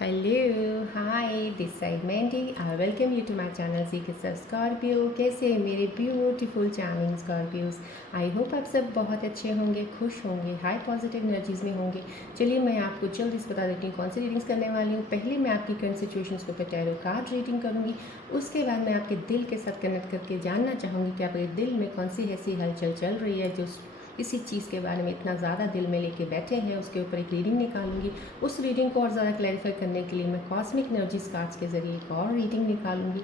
Hello hi this side Mandy I welcome you to my channel secrets of Scorpio. कैसे हैं मेरे beautiful charming Scorpios. I hope आप सब बहुत अच्छे होंगे, खुश होंगे, हाई पॉजिटिव एनर्जीज में होंगे। चलिए मैं आपको जल्दी से बता देती हूँ कौन सी रीडिंग्स करने वाली हूँ। पहले मैं आपकी करंट सिचुएशंस को टैरो कार्ड रीडिंग करूँगी। उसके बाद मैं आपके दिल के साथ कनेक्ट करके जानना चाहूँगी कि आपके दिल में कौन सी ऐसी हलचल चल रही है जो किसी चीज़ के बारे में इतना ज़्यादा दिल में लेके बैठे हैं। उसके ऊपर एक रीडिंग निकालूंगी। उस रीडिंग को और ज़्यादा क्लैरिफाई करने के लिए मैं कॉस्मिक एनर्जीज कार्ड्स के ज़रिए एक और रीडिंग निकालूंगी।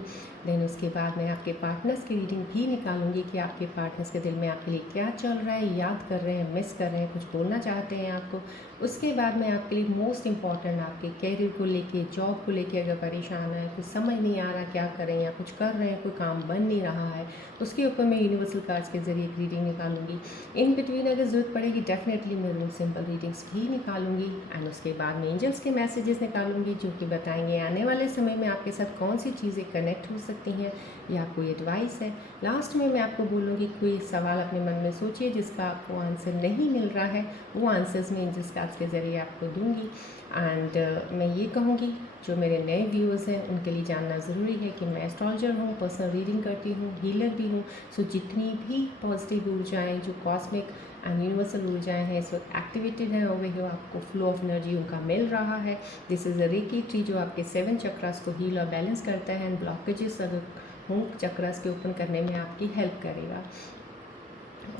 देन उसके बाद मैं आपके पार्टनर्स की रीडिंग भी निकालूंगी कि आपके पार्टनर्स के दिल में आपके लिए क्या चल रहा है, याद कर रहे हैं, मिस कर रहे हैं, कुछ बोलना चाहते हैं आपको। उसके बाद मैं आपके लिए मोस्ट इंपॉर्टेंट आपके कैरियर को लेके, जॉब को लेके अगर परेशान है, कुछ समझ नहीं आ रहा क्या करें या कुछ कर रहे हैं कोई काम बन नहीं रहा है, उसके ऊपर मैं यूनिवर्सल कार्ड्स के ज़रिए एक रीडिंग निकालूंगी। इन बिटवीन अगर ज़रूरत पड़ेगी डेफिनेटली मैं रूम सिंपल रीडिंग्स भी निकालूंगी। एंड उसके बाद मैं एंजल्स के मैसेजेस निकालूंगी जो कि बताएंगे आने वाले समय में आपके साथ कौन सी चीज़ें कनेक्ट हो सकती हैं या कोई एडवाइस है। लास्ट में मैं आपको बोलूँगी कोई सवाल अपने मन में सोचिए जिसका आपको आंसर नहीं मिल रहा है, वो आंसर्स मैं एंजल्स कार्ड्स के ज़रिए आपको दूँगी। एंड मैं ये कहूँगी जो मेरे नए व्यूअर्स हैं उनके लिए जानना ज़रूरी है कि मैं एस्ट्रोलॉजर हूँ, पर्सनल रीडिंग करती हूँ, हीलर भी हूँ। सो जितनी भी पॉजिटिव ऊर्जाएँ जो कॉस्मिक एंड यूनिवर्सल ऊर्जाएँ हैं इस वक्त एक्टिवेटेड है ओवर हियर, आपको फ्लो ऑफ एनर्जी उनका मिल रहा है। This is a Reiki tree जो आपके 7 चक्रास को हील और बैलेंस करता है एंड ब्लॉकेजेस अगर हों चक्रास के ओपन करने में आपकी हेल्प करेगा।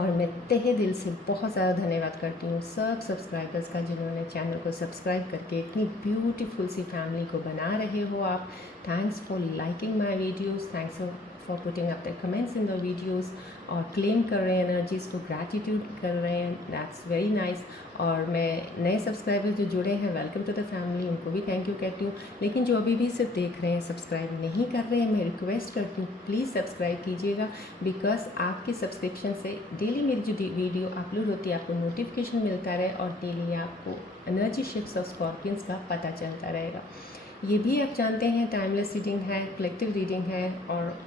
और मैं तहे दिल से बहुत ज़्यादा धन्यवाद करती हूँ सब सब्सक्राइबर्स का जिन्होंने चैनल को सब्सक्राइब करके इतनी ब्यूटीफुल सी फैमिली को बना रहे हो आप। Thanks for liking my videos, thanks for putting up the comments in the videos और क्लेम कर रहे हैं एनर्जीज़ को, ग्रैटिट्यूड कर रहे हैं, दैट्स वेरी नाइस। और मैं नए सब्सक्राइबर्स जो जुड़े हैं वेलकम टू द फैमिली, उनको भी थैंक यू कहती हूँ। लेकिन जो अभी भी सिर्फ देख रहे हैं सब्सक्राइब नहीं कर रहे हैं, मैं रिक्वेस्ट करती हूँ प्लीज़ सब्सक्राइब कीजिएगा। बिकॉज आपके सब्सक्रिप्शन से डेली मेरी जो वीडियो अपलोड होती है आपको नोटिफिकेशन मिलता रहे और डेली आपको एनर्जी शिफ्ट्स ऑफ स्कॉर्पियंस का पता चलता रहेगा। ये भी आप जानते हैं टाइमलेस रीडिंग है, कलेक्टिव रीडिंग है और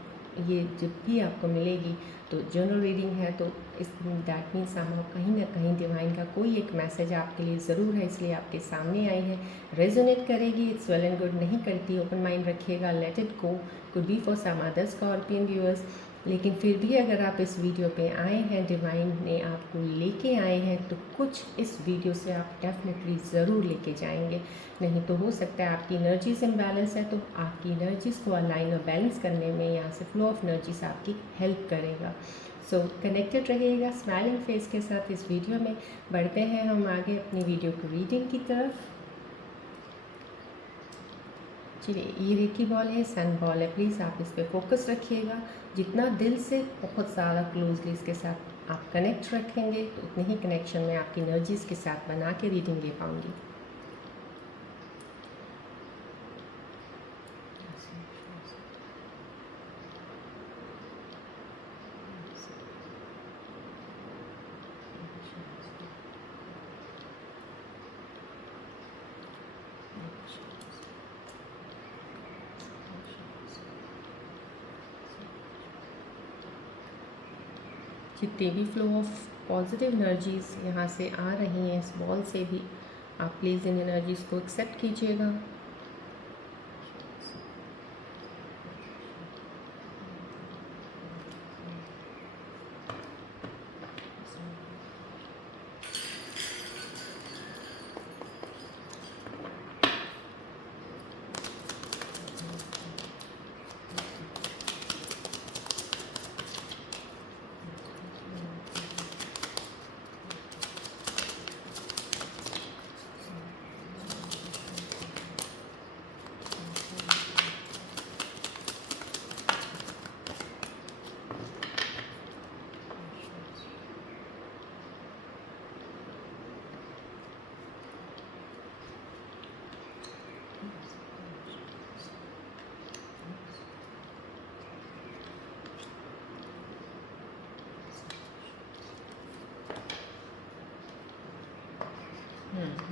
ये जब भी आपको मिलेगी तो जनरल रीडिंग है तो इस दैट मीन्स हम कहीं ना कहीं डिवाइन का कोई एक मैसेज आपके लिए ज़रूर है, इसलिए आपके सामने आई है। रेजोनेट करेगी, इट्स वेल एंड गुड, नहीं करती ओपन माइंड रखिएगा, let it go, could be for some other scorpion viewers. लेकिन फिर भी अगर आप इस वीडियो पे आए हैं, डिवाइन ने आपको लेके आए हैं, तो कुछ इस वीडियो से आप डेफिनेटली ज़रूर लेके जाएंगे। नहीं तो हो सकता है आपकी एनर्जीज इम्बैलेंस है तो आपकी एनर्जीज़ को अलाइन और बैलेंस करने में यहाँ से फ्लो ऑफ एनर्जीज आपकी हेल्प करेगा। सो कनेक्टेड रहिएगा स्माइलिंग फेस के साथ। इस वीडियो में बढ़ते हैं हम आगे अपनी वीडियो की रीडिंग की तरफ। चलिए ये रेकी बॉल है, सन बॉल है, प्लीज़ आप इस पर फोकस रखिएगा। जितना दिल से बहुत ज़्यादा क्लोजली इसके साथ आप कनेक्ट रखेंगे तो उतने ही कनेक्शन में आपकी एनर्जीज़ के साथ बना के रीडिंग ले पाऊँगी। जितने भी फ्लो ऑफ पॉजिटिव एनर्जीज़ यहाँ से आ रही हैं इस बॉल से भी आप प्लीज़ इन एनर्जीज़ को एक्सेप्ट कीजिएगा।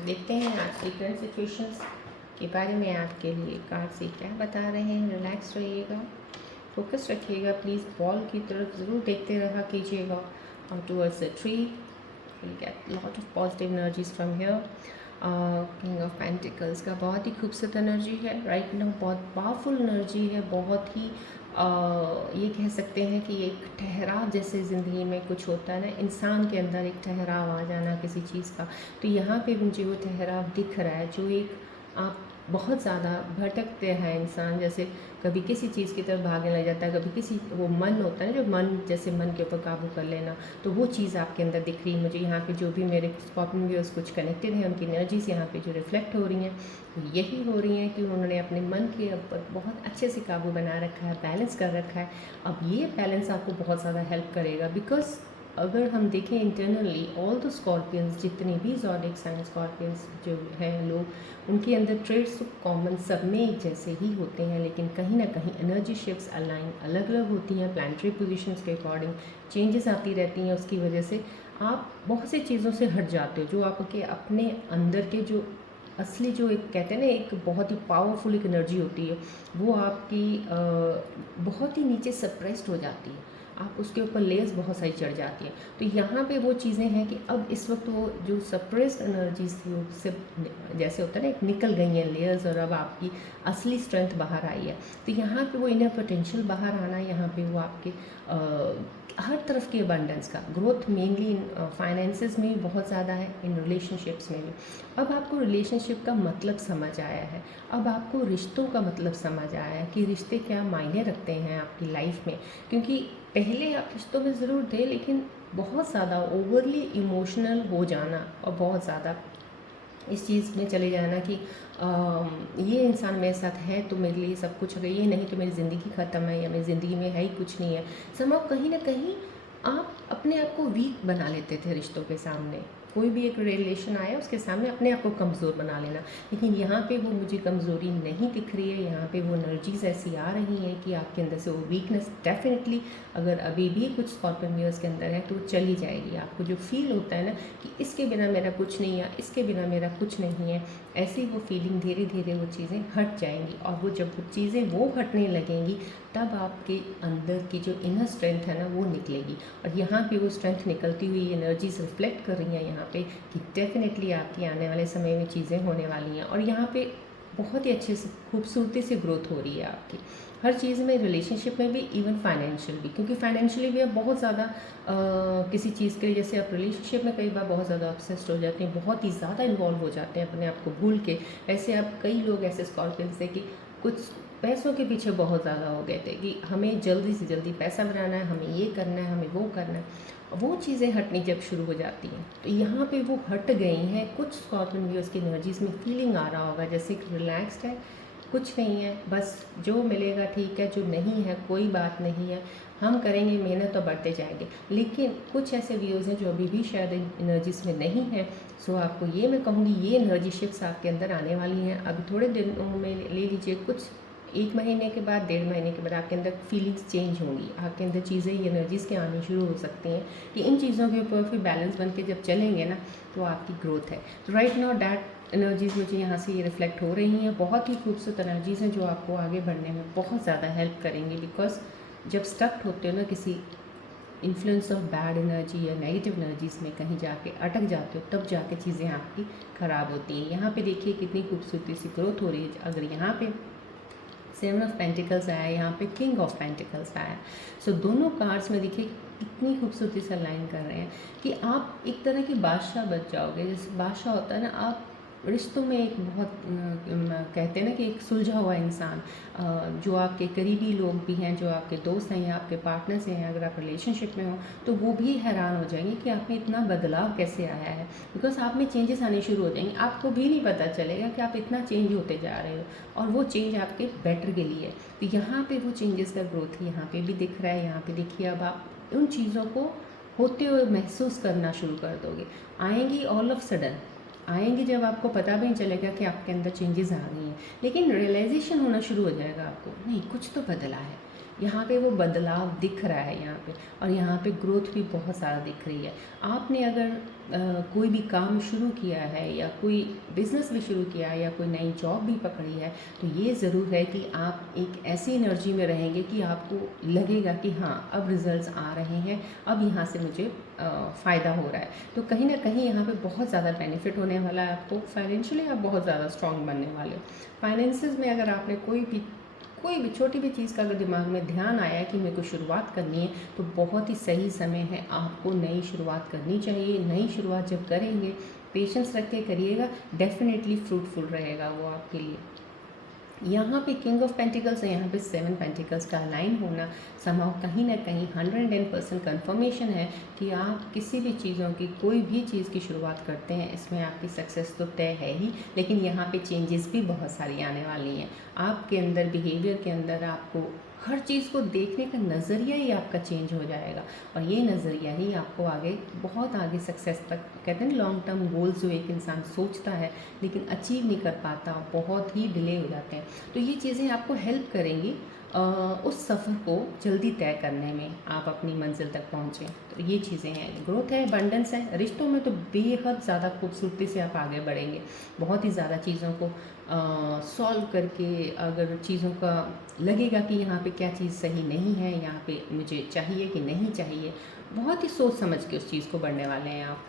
देखते हैं आज की करंट सिचुएशंस के बारे में आपके लिए कार्ड से क्या बता रहे हैं। रिलैक्स रहिएगा, फोकस रखिएगा, प्लीज़ बॉल की तरफ ज़रूर देखते रहा कीजिएगा और towards the tree will get lot of positive energies from here. King of pentacles का बहुत ही खूबसूरत एनर्जी है राइट नाउ, बहुत पावरफुल एनर्जी है, बहुत ही ये कह सकते हैं कि एक ठहराव जैसे ज़िंदगी में कुछ होता है ना, इंसान के अंदर एक ठहराव आ जाना किसी चीज़ का, तो यहाँ पे मुझे वो ठहराव दिख रहा है। जो एक आप बहुत ज़्यादा भटकते हैं इंसान, जैसे कभी किसी चीज़ की तरफ भागने लग जाता है, कभी किसी, वो मन होता है ना, जो मन, जैसे मन के ऊपर काबू कर लेना, तो वो चीज़ आपके अंदर दिख रही है मुझे यहाँ पे। जो भी मेरे स्कॉर्पियन व्यूअर्स कुछ कनेक्टेड हैं, उनकी एनर्जीज यहाँ पे जो रिफ्लेक्ट हो रही हैं, तो यही हो रही हैं कि उन्होंने अपने मन के ऊपर बहुत अच्छे से काबू बना रखा है, बैलेंस कर रखा है। अब ये बैलेंस आपको बहुत ज़्यादा हेल्प करेगा, बिकॉज अगर हम देखें इंटरनली ऑल द स्कॉर्पियंस, जितने भी ज़ोडिएक साइन स्कॉर्पियंस जो हैं लोग, उनके अंदर ट्रेड्स कॉमन सब में एक जैसे ही होते हैं, लेकिन कहीं ना कहीं एनर्जी शिफ्ट्स अलाइन अलग अलग होती हैं, प्लानिटरी पोजीशंस के अकॉर्डिंग चेंजेस आती रहती हैं। उसकी वजह से आप बहुत सी चीज़ों से हट जाते हो, जो आपके अपने अंदर के जो असली, जो एक कहते हैं ना, एक बहुत ही पावरफुल एक एनर्जी होती है, वो आपकी बहुत ही नीचे सप्रेस्ड हो जाती है, आप उसके ऊपर लेयर्स बहुत सारी चढ़ जाती हैं। तो यहाँ पे वो चीज़ें हैं कि अब इस वक्त वो जो सप्रेस्ड एनर्जीज थी वो सब जैसे होता है ना, एक निकल गई हैं लेयर्स, और अब आपकी असली स्ट्रेंथ बाहर आई है। तो यहाँ पे वो इनर पोटेंशियल बाहर आना, यहाँ पे वो आपके हर तरफ की अबंडेंस का ग्रोथ, मेनली इन फाइनेंसेस में बहुत ज़्यादा है, इन रिलेशनशिप्स में भी। अब आपको रिलेशनशिप का मतलब समझ आया है, अब आपको रिश्तों का मतलब समझ आया है कि रिश्ते क्या मायने रखते हैं आपकी लाइफ में। क्योंकि पहले आप रिश्तों में ज़रूर थे, लेकिन बहुत ज़्यादा ओवरली इमोशनल हो जाना और बहुत ज़्यादा इस चीज़ में चले जाना कि ये इंसान मेरे साथ है तो मेरे लिए सब कुछ, अगर ये नहीं तो मेरी ज़िंदगी ख़त्म है, या मेरी ज़िंदगी में है ही कुछ नहीं है। समाव कहीं ना कहीं आप अपने आप को वीक बना लेते थे रिश्तों के सामने, कोई भी एक रिलेशन आया उसके सामने अपने आप को कमज़ोर बना लेना। लेकिन यहाँ पे वो मुझे कमज़ोरी नहीं दिख रही है, यहाँ पे वो एनर्जीज ऐसी आ रही हैं कि आपके अंदर से वो वीकनेस डेफिनेटली, अगर अभी भी कुछ स्कॉर्पियन व्यूअर्स के अंदर है, तो चली जाएगी। आपको जो फील होता है ना कि इसके बिना मेरा कुछ नहीं है, इसके बिना मेरा कुछ नहीं है, ऐसी वो फीलिंग धीरे धीरे वो चीज़ें हट जाएंगी। और वो जब वो चीज़ें वो हटने लगेंगी, तब आपके अंदर की जो इनर स्ट्रेंथ है ना, वो निकलेगी। और यहाँ पे वो स्ट्रेंथ निकलती हुई एनर्जीज रिफ्लेक्ट कर रही हैं यहाँ पे कि डेफिनेटली आपकी आने वाले समय में चीज़ें होने वाली हैं। और यहाँ पे बहुत ही अच्छे से खूबसूरती से ग्रोथ हो रही है आपकी हर चीज़ में, रिलेशनशिप में भी, इवन फाइनेंशियल भी। क्योंकि फाइनेंशियली भी आप बहुत ज़्यादा किसी चीज़ के लिए, जैसे आप रिलेशनशिप में कई बार बहुत ज़्यादा ऑब्सेस्ड हो जाते हैं, बहुत ही ज़्यादा इन्वॉल्व हो जाते हैं अपने आप को भूल के। ऐसे आप, कई लोग ऐसे स्कॉर्पियंस थे कि कुछ पैसों के पीछे बहुत ज़्यादा हो गए थे कि हमें जल्दी से जल्दी पैसा बनाना है, हमें ये करना है, हमें वो करना है। वो चीज़ें हटनी जब शुरू हो जाती हैं, तो यहाँ पे वो हट गई हैं। कुछ स्कॉर्पियन व्यूअर्स की एनर्जीज में फीलिंग आ रहा होगा जैसे कि रिलैक्स्ड है, कुछ नहीं है, बस जो मिलेगा ठीक है, जो नहीं है कोई बात नहीं है, हम करेंगे मेहनत तो बढ़ते जाएंगे। लेकिन कुछ ऐसे व्यूज़ हैं जो अभी भी शायद एनर्जीज में नहीं है। सो आपको ये मैं कहूँगी, ये एनर्जी शिफ्ट्स आपके अंदर आने वाली हैं। अभी थोड़े दिनों में ले लीजिए, कुछ 1 महीने के बाद, 1.5 महीने के बाद आपके अंदर फीलिंग्स चेंज होंगी, आपके अंदर चीज़ें, ये एनर्जीज़ के आनी शुरू हो सकती हैं कि इन चीज़ों के ऊपर फिर बैलेंस बन के जब चलेंगे ना, तो आपकी ग्रोथ है। तो राइट नाउ डैट एनर्जीज़ मुझे यहाँ से ये रिफ्लेक्ट हो रही हैं, बहुत ही खूबसूरत एनर्जीज़ हैं जो आपको आगे बढ़ने में बहुत ज़्यादा हेल्प करेंगी। बिकॉज जब स्टक होते हो ना किसी इन्फ्लुएंस ऑफ बैड एनर्जी या नेगेटिव एनर्जीज़ में कहीं जाके अटक जाते हो, तब जाके चीज़ें आपकी ख़राब होती हैं। यहाँ पे देखिए कितनी खूबसूरती से ग्रोथ हो रही है। अगर यहाँ पे 7 ऑफ पेंटिकल्स आया, यहाँ पे किंग ऑफ पेंटिकल्स आया, सो दोनों कार्ड्स में देखिए कितनी खूबसूरती से अलाइन कर रहे हैं कि आप एक तरह की बादशाह बन जाओगे। जैसे बादशाह होता है ना, आप रिश्तों में एक बहुत कहते हैं ना कि एक सुलझा हुआ इंसान, जो आपके करीबी लोग भी हैं, जो आपके दोस्त हैं या आपके पार्टनर्स हैं, अगर आप रिलेशनशिप में हो तो वो भी हैरान हो जाएंगे कि आप में इतना बदलाव कैसे आया है। बिकॉज आप में चेंजेस आने शुरू हो जाएंगे, आपको भी नहीं पता चलेगा कि आप इतना चेंज होते जा रहे हो, और वो चेंज आपके बेटर के लिए। तो यहाँ पे वो चेंजेस का ग्रोथ यहाँ पे भी दिख रहा है। यहाँ पे देखिए अब आप उन चीज़ों को होते हुए महसूस करना शुरू कर दोगे, आएंगी ऑल ऑफ सडन आएंगी, जब आपको पता भी नहीं चलेगा कि आपके अंदर चेंजेस आ गई हैं, लेकिन रियलाइजेशन होना शुरू हो जाएगा आपको, नहीं कुछ तो बदला है, यहाँ पे वो बदलाव दिख रहा है यहाँ पे, और यहाँ पे ग्रोथ भी बहुत ज़्यादा दिख रही है। आपने अगर कोई भी काम शुरू किया है या कोई बिज़नेस भी शुरू किया है या कोई नई जॉब भी पकड़ी है, तो ये ज़रूर है कि आप एक ऐसी एनर्जी में रहेंगे कि आपको लगेगा कि हाँ, अब रिज़ल्ट्स आ रहे हैं, अब यहाँ से मुझे फ़ायदा हो रहा है। तो कहीं ना कहीं यहाँ पे बहुत ज़्यादा बेनिफिट होने वाला है आपको। फाइनेंशियली आप बहुत ज़्यादा स्ट्रॉन्ग बनने वाले हो। फाइनेंसेस में अगर आपने कोई भी छोटी भी चीज़ का अगर दिमाग में ध्यान आया है कि मेरे को शुरुआत करनी है, तो बहुत ही सही समय है, आपको नई शुरुआत करनी चाहिए। नई शुरुआत जब करेंगे, पेशेंस रख के करिएगा, डेफिनेटली फ्रूटफुल रहेगा वो आपके लिए। यहाँ पे किंग ऑफ पेंटिकल्स है, यहाँ पे 7 पेंटिकल्स का अलाइन होना समाव कहीं ना कहीं 110% कन्फर्मेशन है कि आप किसी भी चीज़ों की, कोई भी चीज़ की शुरुआत करते हैं, इसमें आपकी सक्सेस तो तय है ही, लेकिन यहाँ पे चेंजेस भी बहुत सारी आने वाली हैं। आपके अंदर, बिहेवियर के अंदर, आपको हर चीज़ को देखने का नज़रिया ही आपका चेंज हो जाएगा, और ये नज़रिया ही आपको आगे, बहुत आगे सक्सेस तक, कहते हैं लॉन्ग टर्म गोल्स जो एक इंसान सोचता है लेकिन अचीव नहीं कर पाता, बहुत ही डिले हो जाते हैं, तो ये चीज़ें आपको हेल्प करेंगी उस सफ़र को जल्दी तय करने में, आप अपनी मंजिल तक पहुँचें। तो ये चीज़ें हैं, ग्रोथ है, अबंडेंस है। रिश्तों में तो बेहद ज़्यादा खूबसूरती से आप आगे बढ़ेंगे, बहुत ही ज़्यादा चीज़ों को सॉल्व करके, अगर चीज़ों का लगेगा कि यहाँ पे क्या चीज़ सही नहीं है, यहाँ पे मुझे चाहिए कि नहीं चाहिए, बहुत ही सोच समझ के उस चीज़ को बढ़ने वाले हैं आप।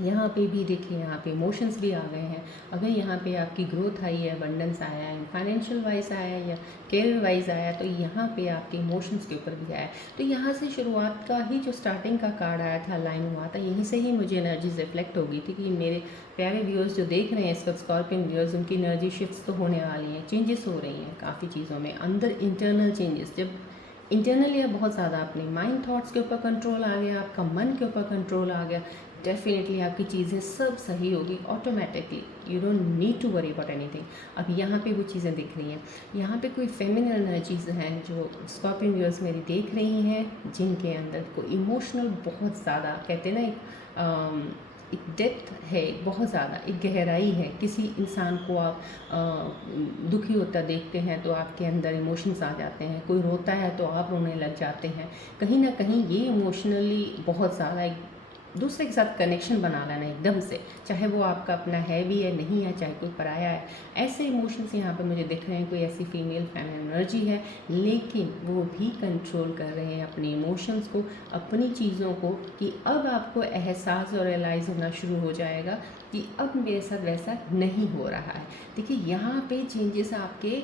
यहाँ पे भी देखिए, यहाँ पे इमोशंस भी आ गए हैं। अगर यहाँ पे आपकी ग्रोथ आई है, अबंडेंस आया है, फाइनेंशियल वाइज आया है या कैरियर वाइज आया है, तो यहाँ पे आपके इमोशंस के ऊपर भी आया है। तो यहाँ से शुरुआत का ही जो स्टार्टिंग का कार्ड आया था, लाइन हुआ था, यहीं से ही मुझे एनर्जीज रिफ्लेक्ट हो गई थी कि मेरे प्यारे व्यूअर्स जो देख रहे हैं इस वक्त, स्कॉर्पियन व्यूअर्स, उनकी एनर्जी शिफ्ट्स तो होने वाली हैं, चेंजेस हो रही हैं काफ़ी चीज़ों में अंदर, इंटरनल चेंजेस। जब इंटरनली आप बहुत ज़्यादा अपने माइंड थॉट्स के ऊपर कंट्रोल आ गया, आपका मन के ऊपर कंट्रोल आ गया, डेफिनेटली आपकी चीज़ें सब सही होगी automatically. You don't need to worry about anything. अब यहाँ पे वो चीज़ें दिख रही हैं, यहाँ पे कोई फेमिनिन एनर्जीज हैं जो स्कॉर्पियन व्यूअर्स मेरी देख रही हैं, जिनके अंदर को इमोशनल बहुत ज़्यादा, कहते हैं ना, एक डेप्थ है, बहुत ज़्यादा एक गहराई है। किसी इंसान को आप दुखी होता देखते हैं तो आपके अंदर इमोशंस आ जाते हैं, कोई रोता है तो आप रोने लग जाते हैं। कहीं ना कहीं ये इमोशनली बहुत ज़्यादा एक दूसरे के साथ कनेक्शन बना लेना एकदम से, चाहे वो आपका अपना है भी है, नहीं है, चाहे कोई पराया है, ऐसे इमोशंस यहाँ पे मुझे दिख रहे हैं। कोई ऐसी फीमेल फेमिनिन एनर्जी है, लेकिन वो भी कंट्रोल कर रहे हैं अपने इमोशंस को, अपनी चीज़ों को, कि अब आपको एहसास और रियलाइज़ होना शुरू हो जाएगा कि अब मेरे साथ वैसा नहीं हो रहा है। देखिए यहाँ पे चेंजेस आपके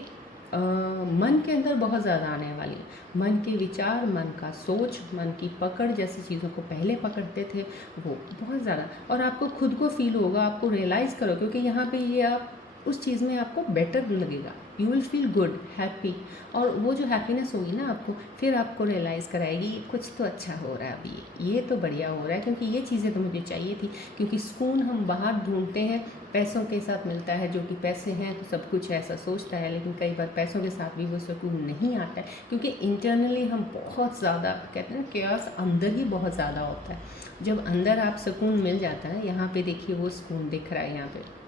मन के अंदर बहुत ज़्यादा आने वाली है। मन के विचार, मन का सोच, मन की पकड़, जैसी चीज़ों को पहले पकड़ते थे वो बहुत ज़्यादा, और आपको खुद को फील होगा, आपको रियलाइज़ करो, क्योंकि यहाँ पे ये आप उस चीज़ में आपको बेटर लगेगा, you will feel good, happy, और वो जो हैप्पीनेस होगी ना आपको, फिर आपको रियलाइज़ कराएगी कुछ तो अच्छा हो रहा है अभी, ये तो बढ़िया हो रहा है, क्योंकि ये चीज़ें तो मुझे चाहिए थी। क्योंकि सुकून हम बाहर ढूंढते हैं, पैसों के साथ मिलता है, जो कि पैसे हैं तो सब कुछ ऐसा सोचता है, लेकिन कई बार पैसों के साथ भी वो सुकून नहीं आता है, क्योंकि इंटरनली हम बहुत ज़्यादा, कहते हैं ना, केओस अंदर ही बहुत ज़्यादा होता है। जब अंदर आप सुकून मिल जाता है, यहाँ पे देखिए वो सुकून दिख रहा है। यहाँ पे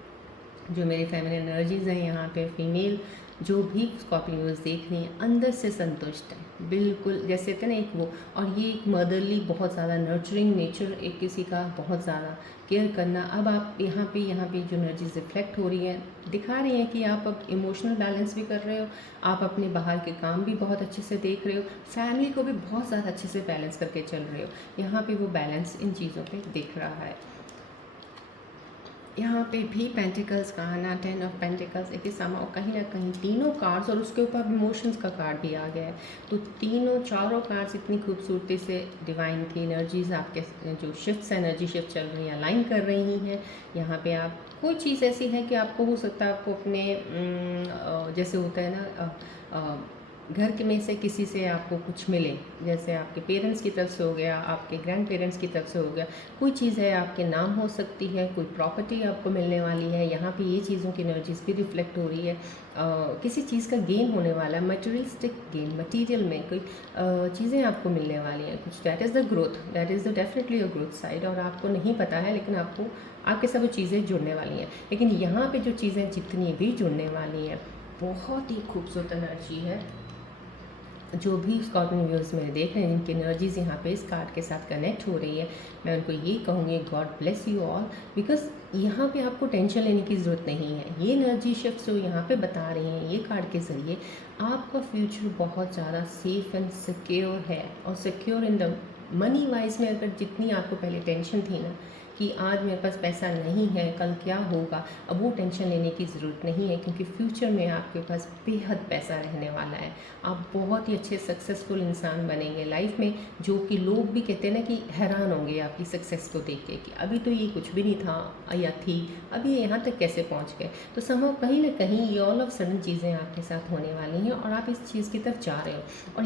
जो मेरी फेमिनिन एनर्जीज़ हैं, यहाँ पे फीमेल जो भी स्कॉर्पियोज देख रही हैं, अंदर से संतुष्ट है बिल्कुल, जैसे कहते हैं ना एक वो, और ये एक मदरली, बहुत ज़्यादा नर्चरिंग नेचर, एक किसी का बहुत ज़्यादा केयर करना। अब आप यहाँ पे जो एनर्जीज रिफ्लेक्ट हो रही हैं, दिखा रही हैं कि आप अब इमोशनल बैलेंस भी कर रहे हो, आप अपने बाहर के काम भी बहुत अच्छे से देख रहे हो, फैमिली को भी बहुत ज़्यादा अच्छे से बैलेंस करके चल रहे हो। यहाँ पे वो बैलेंस इन चीज़ों पे दिख रहा है। यहाँ पे भी पेंटिकल्स का आना, 10 ऑफ पेंटिकल्स, एक समाओ कहीं ना कहीं तीनों कार्ड्स, और उसके ऊपर इमोशंस का कार्ड भी आ गया है। तो तीनों चारों कार्ड्स इतनी खूबसूरती से डिवाइन की एनर्जीज आपके जो शिफ्ट्स, एनर्जी शिफ्ट चल रही हैं, अलाइन कर रही हैं। यहाँ पे आप कोई चीज़ ऐसी है कि आपको हो सकता है आपको अपने जैसे होता है ना, घर के में से किसी से आपको कुछ मिले, जैसे आपके पेरेंट्स की तरफ से हो गया, आपके ग्रैंड पेरेंट्स की तरफ से हो गया, कोई चीज़ है आपके नाम हो सकती है, कोई प्रॉपर्टी आपको मिलने वाली है। यहाँ पे ये चीज़ों की एनर्जीज भी रिफ्लेक्ट हो रही है। किसी चीज़ का गेन होने वाला है, मटेरियलिस्टिक गेन, मटेरियल में कोई चीज़ें आपको मिलने वाली हैं कुछ। That is the growth, that is the definitely a growth side, और आपको नहीं पता है, लेकिन आपको आपके सब चीज़ें जुड़ने वाली हैं। लेकिन यहाँ पे जो चीज़ें जितनी भी जुड़ने वाली हैं, बहुत ही खूबसूरत एनर्जी है। जो भी स्कॉर्पियन व्यूअर्स मेरे देख रहे हैं, जिनकी एनर्जीज़ यहाँ पे इस कार्ड के साथ कनेक्ट हो रही है, मैं उनको ये कहूँगी God bless you all, because यहाँ पे आपको टेंशन लेने की ज़रूरत नहीं है। ये एनर्जी शिफ्ट जो यहाँ पे बता रही हैं ये कार्ड के ज़रिए, आपका फ्यूचर बहुत ज़्यादा सेफ एंड सिक्योर है। और secure in the money wise में अगर जितनी आपको पहले टेंशन थी ना कि आज मेरे पास पैसा नहीं है, कल क्या होगा, अब वो टेंशन लेने की ज़रूरत नहीं है, क्योंकि फ्यूचर में आपके पास बेहद पैसा रहने वाला है। आप बहुत ही अच्छे सक्सेसफुल इंसान बनेंगे लाइफ में, जो कि लोग भी कहते हैं ना कि हैरान होंगे आपकी सक्सेस को देख के कि अभी तो ये कुछ भी नहीं था या थी, अभी ये यहाँ तक कैसे पहुँच गए। तो समझो कहीं ना कहीं ये ऑल ऑफ सडन चीज़ें आपके साथ होने वाली हैं और आप इस चीज़ की तरफ जा रहे हो। और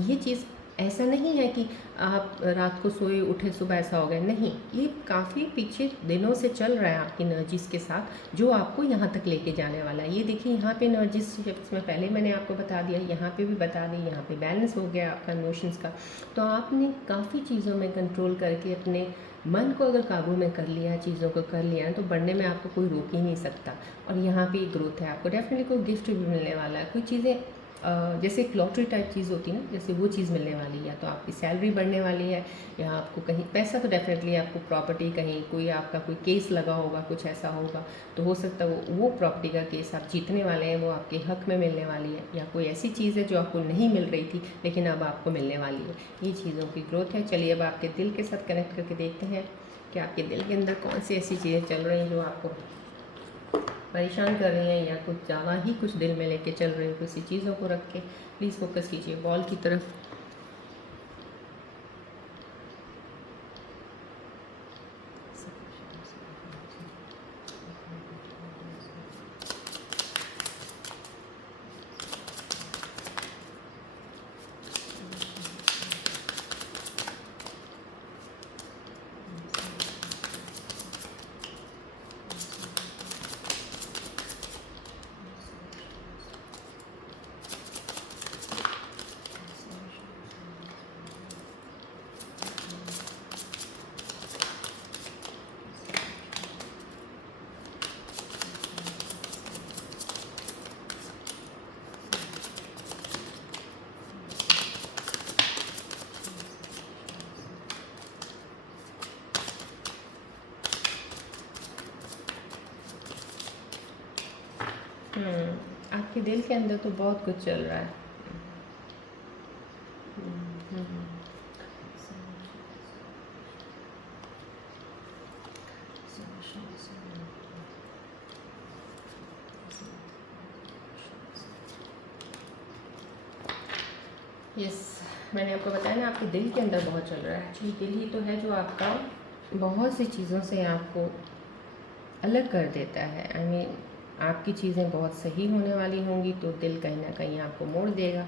ये चीज़ ऐसा नहीं है कि आप रात को सोए उठे सुबह ऐसा हो गया, नहीं, ये काफ़ी पीछे दिनों से चल रहा है आपकी एनर्जीज़ के साथ, जो आपको यहाँ तक लेके जाने वाला है। ये देखिए यहाँ पे एनर्जी शिफ्ट्स में पहले मैंने आपको बता दिया, यहाँ पे भी बता दी, यहाँ पे बैलेंस हो गया आपका इमोशंस का। तो आपने काफ़ी चीज़ों में कंट्रोल करके अपने मन को अगर काबू में कर लिया, चीज़ों को कर लिया, तो बढ़ने में आपको कोई रोक ही नहीं सकता। और यहाँ पे ग्रोथ है, आपको डेफिनेटली कोई गिफ्ट भी मिलने वाला है, कोई चीज़ें जैसे एक लॉटरी टाइप चीज़ होती है ना, जैसे वो चीज़ मिलने वाली है। या तो आपकी सैलरी बढ़ने वाली है, या आपको कहीं पैसा, तो डेफिनेटली आपको प्रॉपर्टी, कहीं कोई आपका कोई केस लगा होगा, कुछ ऐसा होगा, तो हो सकता है वो प्रॉपर्टी का केस आप जीतने वाले हैं, वो आपके हक में मिलने वाली है। या कोई ऐसी चीज़ है जो आपको नहीं मिल रही थी लेकिन अब आपको मिलने वाली है। ये चीज़ों की ग्रोथ है। चलिए अब आपके दिल के साथ कनेक्ट करके देखते हैं कि आपके दिल के अंदर कौन सी ऐसी चीज़ें चल रही हैं जो आपको परेशान कर रही हैं, या कुछ ज़्यादा ही कुछ दिल में लेके चल रही हो किसी चीज़ों को रख के। प्लीज़ फोकस कीजिए बॉल की तरफ। आपके दिल के अंदर तो बहुत कुछ चल रहा है। यस, मैंने आपको बताया ना आपके दिल के अंदर बहुत चल रहा है। एक्चुअली दिल ही तो है जो आपका बहुत सी चीज़ों से आपको अलग कर देता है। आई मीन आपकी चीज़ें बहुत सही होने वाली होंगी तो दिल कहीं ना कहीं आपको मोड़ देगा।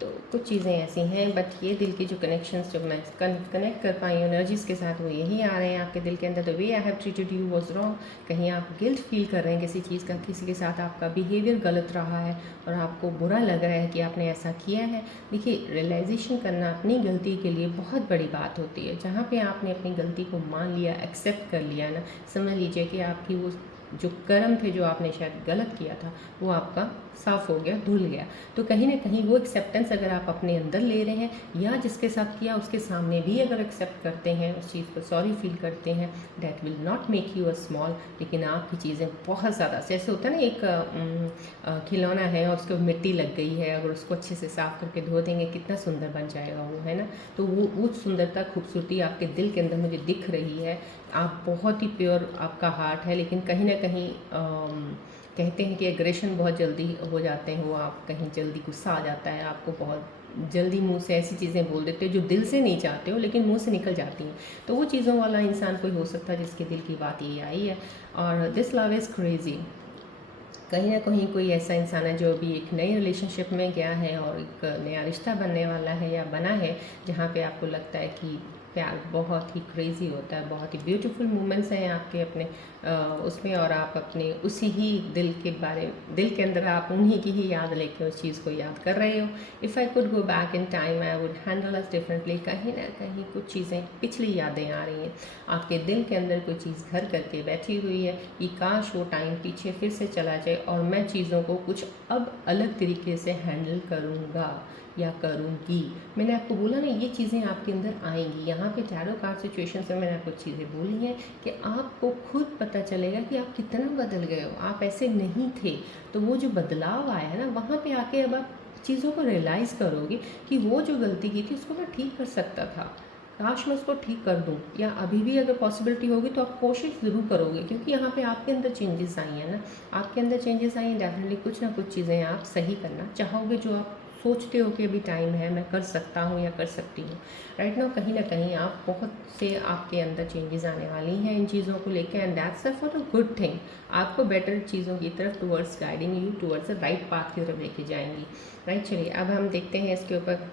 तो कुछ चीज़ें ऐसी हैं, बट ये दिल की जो कनेक्शंस जो मैं कनेक्ट कर पाई हूँ एनर्जीज़ के साथ, वो यही आ रहे हैं आपके दिल के अंदर। The way I have treated you was wrong, कहीं आप गिल्ट फील कर रहे हैं किसी चीज़ का, किसी के साथ आपका बिहेवियर गलत रहा है और आपको बुरा लग रहा है कि आपने ऐसा किया है। देखिए, रियलाइजेशन करना अपनी गलती के लिए बहुत बड़ी बात होती है। जहाँ पे आपने अपनी गलती को मान लिया, एक्सेप्ट कर लिया ना, समझ लीजिए कि आपकी वो जो कर्म थे जो आपने शायद गलत किया था वो आपका साफ़ हो गया, धुल गया। तो कहीं ना कहीं वो एक्सेप्टेंस अगर आप अपने अंदर ले रहे हैं या जिसके साथ किया उसके सामने भी अगर एक्सेप्ट करते हैं, उस चीज़ पर सॉरी फील करते हैं, that will not make you a small, लेकिन आपकी चीज़ें बहुत ज़्यादा, जैसे होता है ना एक खिलौना है और उसको मिट्टी लग गई है, अगर उसको अच्छे से साफ़ करके धो देंगे कितना सुंदर बन जाएगा वो, है ना। तो वो सुंदरता, खूबसूरती आपके दिल के अंदर मुझे दिख रही है। आप बहुत ही प्योर आपका हार्ट है, लेकिन कहीं ना कहीं कहते हैं कि एग्रेशन बहुत जल्दी हो जाते हैं, वो आप कहीं जल्दी गुस्सा आ जाता है, आपको बहुत जल्दी मुंह से ऐसी चीज़ें बोल देते हो जो दिल से नहीं चाहते हो लेकिन मुंह से निकल जाती हैं। तो वो चीज़ों वाला इंसान कोई हो सकता है जिसके दिल की बात ये आई है। और दिस लव इज़ क्रेज़ी, कहीं ना कहीं कोई ऐसा इंसान है जो अभी एक नई रिलेशनशिप में गया है और एक नया रिश्ता बनने वाला है या बना है, जहाँ पे आपको लगता है कि प्यार बहुत ही क्रेज़ी होता है, बहुत ही ब्यूटीफुल मोमेंट्स हैं आपके अपने उसमें, और आप अपने उसी ही दिल के अंदर आप उन्हीं की ही याद लेके उस चीज़ को याद कर रहे हो। If I could go back in time I would handle us differently. कहीं ना कहीं कुछ चीज़ें पिछली यादें आ रही हैं, आपके दिल के अंदर कोई चीज़ घर करके बैठी हुई है कि काश वो टाइम पीछे फिर से चला जाए और मैं चीज़ों को कुछ अब अलग तरीके से हैंडल करूँगा या करूँगी। मैंने आपको बोला ना, ये चीज़ें आपके अंदर आएंगी। यहाँ पे टैरो कार्ड सिचुएशन से मैंने आपको चीज़ें बोली हैं कि आपको खुद पता चलेगा कि आप कितना बदल गए हो, आप ऐसे नहीं थे। तो वो जो बदलाव आया है ना, वहाँ पे आके अब आप चीज़ों को रियलाइज़ करोगे कि वो जो गलती की थी उसको मैं ठीक कर सकता था, काश मैं उसको ठीक कर दूँ, या अभी भी अगर पॉसिबिलिटी होगी तो आप कोशिश ज़रूर करोगे, क्योंकि यहाँ पे आपके अंदर चेंजेस आई हैं ना, आपके अंदर चेंजेस आई हैं, डेफिनेटली कुछ ना कुछ चीज़ें आप सही करना चाहोगे, जो आप सोचते हो कि अभी टाइम है, मैं कर सकता हूँ या कर सकती हूँ। राइट नाउ कहीं ना कहीं आप बहुत से आपके अंदर चेंजेस आने वाली हैं इन चीज़ों को लेकर, and that's for a good thing. आपको बेटर चीज़ों की तरफ towards guiding you towards the right path की तरफ लेके जाएंगी। राइट, चलिए अब हम देखते हैं इसके ऊपर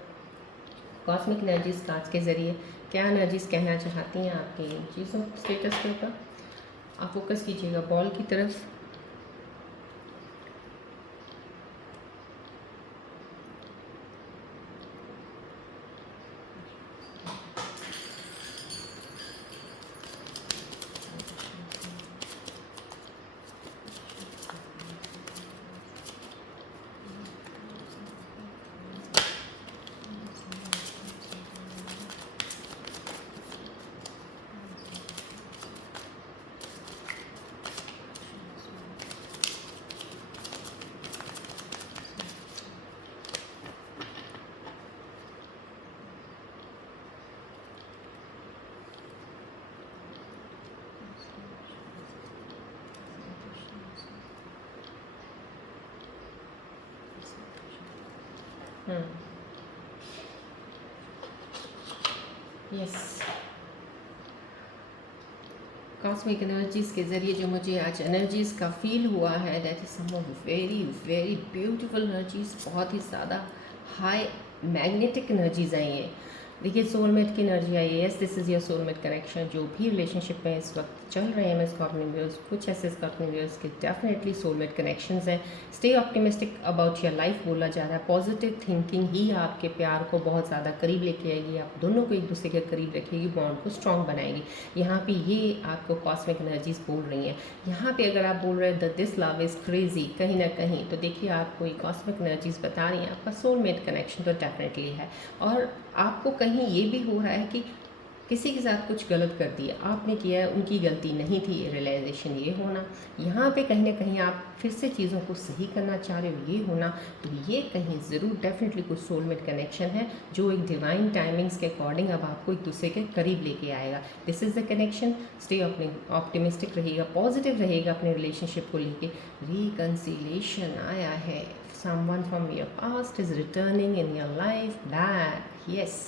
कॉस्मिक एनर्जीज कार्ड्स के ज़रिए क्या एनर्जीज कहना चाहती हैं आपकी इन चीज़ों स्टेटस के ऊपर। आप फोकस कीजिएगा बॉल की तरफ। यस, कॉस्मिक एनर्जीज़ के ज़रिए जो मुझे आज एनर्जीज़ का फील हुआ है, that is some very very beautiful energies, बहुत ही ज़्यादा हाई मैग्नेटिक एनर्जीज़ आई हैं। देखिए सोलमेट की एनर्जी आई है। Yes, this is your soulmate connection. जो भी रिलेशनशिप में इस वक्त चल रहे हैं मेरे स्कॉर्पियो व्यूअर्स, कुछ ऐसे स्कॉर्पियो व्यूअर्स के डेफिनेटली सोलमेट कनेक्शंस हैं। Stay optimistic about your life बोला जा रहा है। पॉजिटिव थिंकिंग ही आपके प्यार को बहुत ज़्यादा करीब लेके आएगी, आप दोनों को एक दूसरे के करीब रखेगी, बॉन्ड को स्ट्रॉन्ग बनाएगी। यहाँ पे ये आपको कॉस्मिक एनर्जीज बोल रही हैं। यहाँ पे अगर आप बोल रहे हैं the this love is crazy कहीं ना कहीं, तो देखिए आपको ये कॉस्मिक एनर्जीज बता रही हैं आपका सोलमेट कनेक्शन तो डेफिनेटली है। और आपको कहीं ये भी हो रहा है कि किसी के साथ कुछ गलत कर दिया आपने, किया है, उनकी गलती नहीं थी, रियलाइजेशन ये होना। यहाँ पे कहीं ना कहीं आप फिर से चीज़ों को सही करना चाह रहे हो, ये होना। तो ये कहीं ज़रूर डेफिनेटली कुछ सोलमेट कनेक्शन है जो एक डिवाइन टाइमिंग्स के अकॉर्डिंग अब आपको एक दूसरे के करीब लेके आएगा। This is the connection. Stay अपने ऑप्टिमिस्टिक रहिएगा, पॉजिटिव रहिएगा अपने रिलेशनशिप को लेके। रिकन्सिलेशन आया है। Someone from your past is returning in your life back. Yes,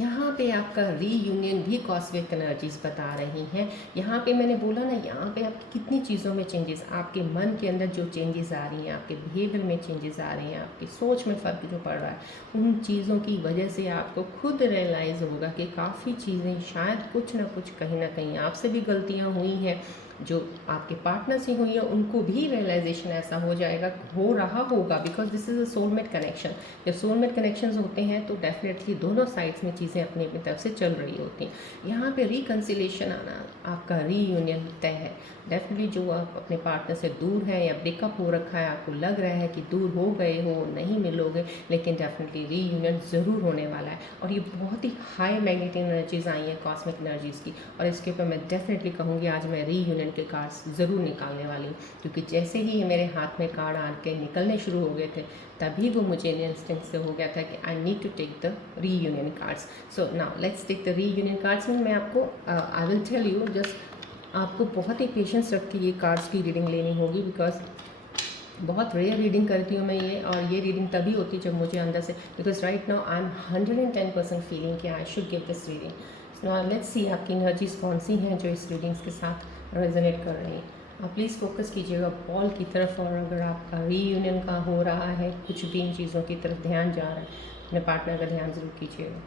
यहाँ पे आपका रीयूनियन भी कॉस्मिक एनर्जीज बता रही हैं। यहाँ पे मैंने बोला ना, यहाँ पे आपकी कितनी चीज़ों में चेंजेस, आपके मन के अंदर जो चेंजेस आ रही हैं, आपके बिहेवियर में चेंजेस आ रही हैं, आपकी सोच में फ़र्क जो पड़ रहा है, उन चीज़ों की वजह से आपको खुद रियलाइज़ होगा कि काफ़ी चीज़ें शायद कुछ ना कुछ कहीं ना कहीं आपसे भी गलतियाँ हुई हैं, जो आपके पार्टनर से हुई है उनको भी रियलाइजेशन ऐसा हो जाएगा, हो रहा होगा, because this is a soulmate connection. जब सोलमेट कनेक्शंस होते हैं तो डेफिनेटली दोनों साइड्स में चीज़ें अपनी अपनी तरफ से चल रही होती हैं। यहाँ पे रिकन्सिलेशन आना, आपका रीयूनियन तय है। डेफिनेटली जो आप अपने पार्टनर से दूर हैं या ब्रेकअप हो रखा है, आपको लग रहा है कि दूर हो गए हो, नहीं मिलोगे, लेकिन डेफिनेटली रीयूनियन ज़रूर होने वाला है। और ये बहुत ही हाई मैग्नेटिक एनर्जीज़ आई हैं कॉस्मिक एनर्जीज़ की, और इसके ऊपर मैं डेफिनेटली कहूँगी आज मैं रीयूनियन के कार्ड्स ज़रूर निकालने वाली हूँ, क्योंकि जैसे ही मेरे हाथ में कार्ड आ के निकलने शुरू हो गए थे, तभी वो मुझे इंस्टेंट से हो गया था कि I need to take the reunion cards. So now let's take the reunion cards. मैं आपको I will tell you, just आपको बहुत ही पेशेंस रख के ये कार्ड्स की रीडिंग लेनी होगी, बिकॉज बहुत रेयर रीडिंग करती हूँ मैं ये, और ये रीडिंग तभी होती है जब मुझे अंदर से, because right now I am 110% feeling कि I should give this reading. Now let's see आपकी एनर्जीज कौन सी हैं जो इस रीडिंग्स के साथ रेजोनेट कर रही हैं। आप प्लीज़ फोकस कीजिएगा बॉल की तरफ, और अगर आपका रीयूनियन का हो रहा है, कुछ भी इन चीज़ों की तरफ ध्यान जा रहा है, अपने पार्टनर का ध्यान ज़रूर कीजिएगा।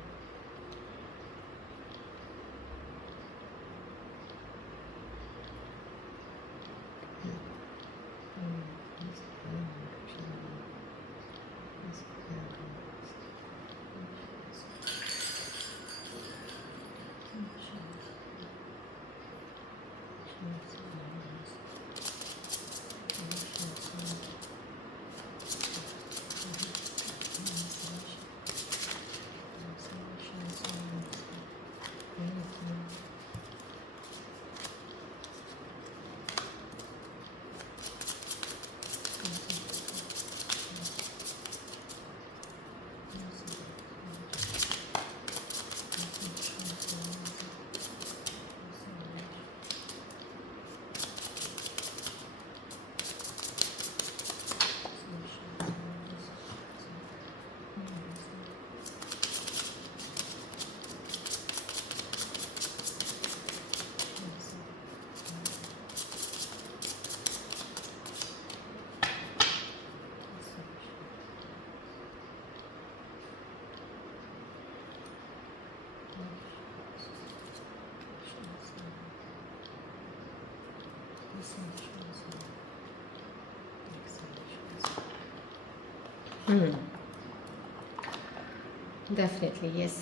Definitely yes.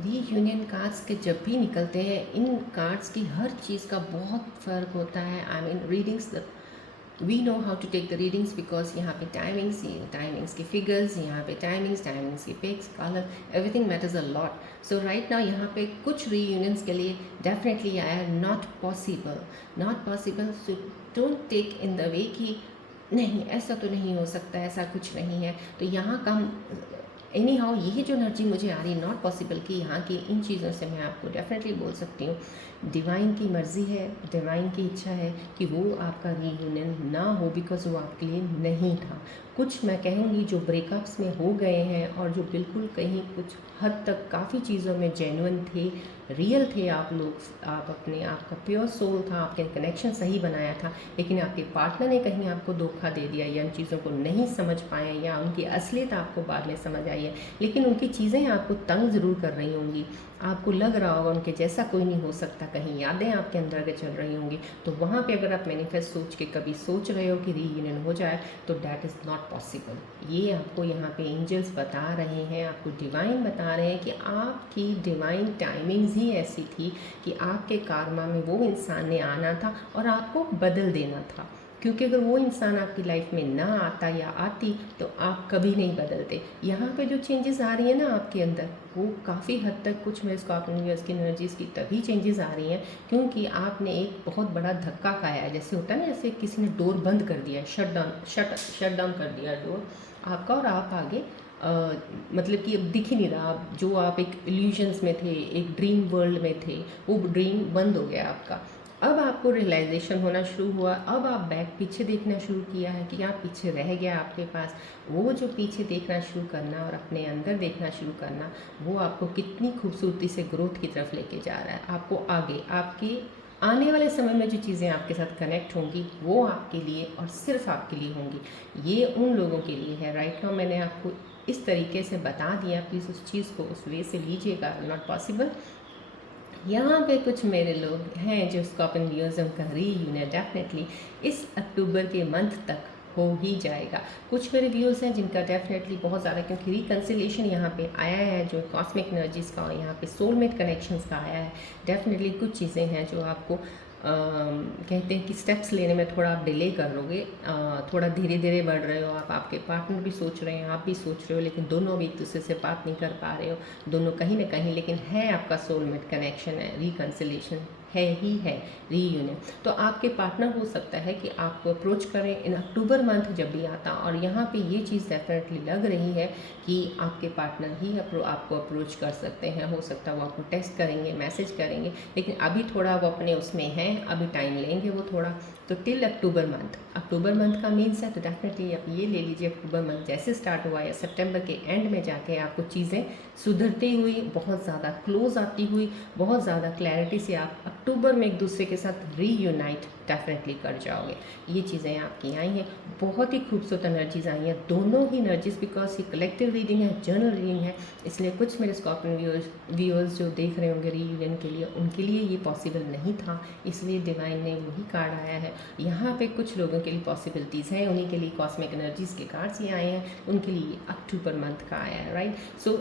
रीयूनियन कार्ड्स के जब भी निकलते हैं, इन कार्ड्स की हर चीज़ का बहुत फ़र्क होता है। I mean readings, we know how to take the readings because यहाँ पे टाइमिंग्स की फिगर्स, यहाँ पे टाइमिंग्स की pics, colour, everything matters a lot. So right now यहाँ पे कुछ रीयूनियंस के लिए डेफिनेटली आया not possible. So don't take in the way कि नहीं ऐसा तो नहीं हो सकता, ऐसा कुछ नहीं है। तो यहाँ का एनी हाउ यही जो एनर्जी मुझे आ रही है नॉट पॉसिबल की, यहाँ की इन चीज़ों से मैं आपको डेफिनेटली बोल सकती हूँ डिवाइन की मर्ज़ी है, डिवाइन की इच्छा है कि वो आपका रीयूनियन ना हो बिकॉज वो आपके लिए नहीं था। कुछ मैं कहूँगी जो ब्रेकअप्स में हो गए हैं और जो बिल्कुल कहीं कुछ हद तक काफ़ी चीज़ों में जेन्युइन थे, रियल थे आप लोग, आप अपने आपका प्योर सोल था, आपके कनेक्शन सही बनाया था, लेकिन आपके पार्टनर ने कहीं आपको धोखा दे दिया या इन चीज़ों को नहीं समझ पाए या उनकी असलियत आपको बाद में समझ आई है, लेकिन उनकी चीज़ें आपको तंग ज़रूर कर रही होंगी। आपको लग रहा होगा उनके जैसा कोई नहीं हो सकता, कहीं यादें आपके अंदर के चल रही होंगी। तो वहाँ पे अगर आप मैनिफेस्ट सोच के कभी सोच रहे हो कि रीयूनियन हो जाए तो डैट इज़ नॉट पॉसिबल। ये आपको यहाँ पे एंजल्स बता रहे हैं, आपको डिवाइन बता रहे हैं कि आपकी डिवाइन टाइमिंग्स ही ऐसी थी कि आपके कारमा में वो इंसान ने आना था और आपको बदल देना था। क्योंकि अगर वो इंसान आपकी लाइफ में ना आता या आती तो आप कभी नहीं बदलते। यहाँ पे जो चेंजेस आ रही है ना आपके अंदर, वो काफ़ी हद तक कुछ मेरे स्कॉर्पियो यूनिवर्स की एनर्जीज़ की तभी चेंजेस आ रही हैं क्योंकि आपने एक बहुत बड़ा धक्का खाया है। जैसे होता है ना, जैसे किसी ने डोर बंद कर दिया, शट डाउन कर दिया डोर आपका, और आप आगे मतलब कि अब दिख ही नहीं रहा। आप जो आप एक इल्यूजन्स में थे, एक ड्रीम वर्ल्ड में थे, वो ड्रीम बंद हो गया आपका। अब आपको रियलाइजेशन होना शुरू हुआ, अब आप बैक पीछे देखना शुरू किया है कि आप पीछे रह गया आपके पास। वो जो पीछे देखना शुरू करना और अपने अंदर देखना शुरू करना, वो आपको कितनी खूबसूरती से ग्रोथ की तरफ लेके जा रहा है। आपको आगे आपकी आने वाले समय में जो चीज़ें आपके साथ कनेक्ट होंगी वो आपके लिए और सिर्फ आपके लिए होंगी। ये उन लोगों के लिए है। राइट नाउ मैंने आपको इस तरीके से बता दिया, प्लीज़ उस चीज़ को उस वे से लीजिएगा, नॉट पॉसिबल। यहाँ पे कुछ मेरे लोग हैं जो स्कॉर्पियो यूनिवर्स का रीयूनियन डेफिनेटली इस अक्टूबर के मंथ तक हो ही जाएगा। कुछ मेरे व्यूज़ हैं जिनका डेफिनेटली बहुत ज़्यादा, क्योंकि रिकन्सिलेशन यहाँ पे आया है जो कॉस्मिक एनर्जीज़ का, यहाँ पे सोलमेट कनेक्शंस का आया है। डेफिनेटली कुछ चीज़ें हैं जो आपको कहते हैं कि स्टेप्स लेने में थोड़ा आप डिले कर लोगे, थोड़ा धीरे धीरे बढ़ रहे हो आप, आपके पार्टनर भी सोच रहे हैं, आप भी सोच रहे हो, लेकिन दोनों भी एक दूसरे से बात नहीं कर पा रहे हो, दोनों कहीं ना कहीं, लेकिन है आपका सोलमेट कनेक्शन है, रिकन्सिलेशन है ही है, रीयूनियन। तो आपके पार्टनर हो सकता है कि आपको अप्रोच करें इन अक्टूबर मंथ जब भी आता, और यहाँ पे ये चीज़ डेफिनेटली लग रही है कि आपके पार्टनर ही आपको अप्रोच कर सकते हैं। हो सकता है वो आपको टेक्स्ट करेंगे, मैसेज करेंगे, लेकिन अभी थोड़ा वो अपने उसमें हैं, अभी टाइम लेंगे वो थोड़ा। तो टिल अक्टूबर मंथ का मीन्स है, तो डेफिनेटली आप ये ले लीजिए, अक्टूबर मंथ जैसे स्टार्ट हुआ है, सितंबर के एंड में जाके आपको चीज़ें सुधरती हुई, बहुत ज़्यादा क्लोज आती हुई, बहुत ज़्यादा क्लैरिटी से आप अक्टूबर में एक दूसरे के साथ रीयूनाइट डेफिनेटली कर जाओगे। ये चीज़ें आपकी आई हैं, बहुत ही खूबसूरत एनर्जीज़ आई हैं, दोनों ही एनर्जीज़, बिकॉज ये कलेक्टिव रीडिंग है, जर्नल रीडिंग है, इसलिए कुछ मेरे स्कॉर्पियो व्यूअर्स जो देख रहे होंगे रीयूनियन के लिए, उनके लिए ये पॉसिबल नहीं था, इसलिए डिवाइन ने वही कार्ड आया है। यहाँ पे कुछ लोगों के लिए पॉसिबिलिटीज़ हैं, उन्हीं के लिए कॉस्मिक एनर्जीज़ के कार्ड्स ये आए हैं, उनके लिए अक्टूबर मंथ का आया है। Right, so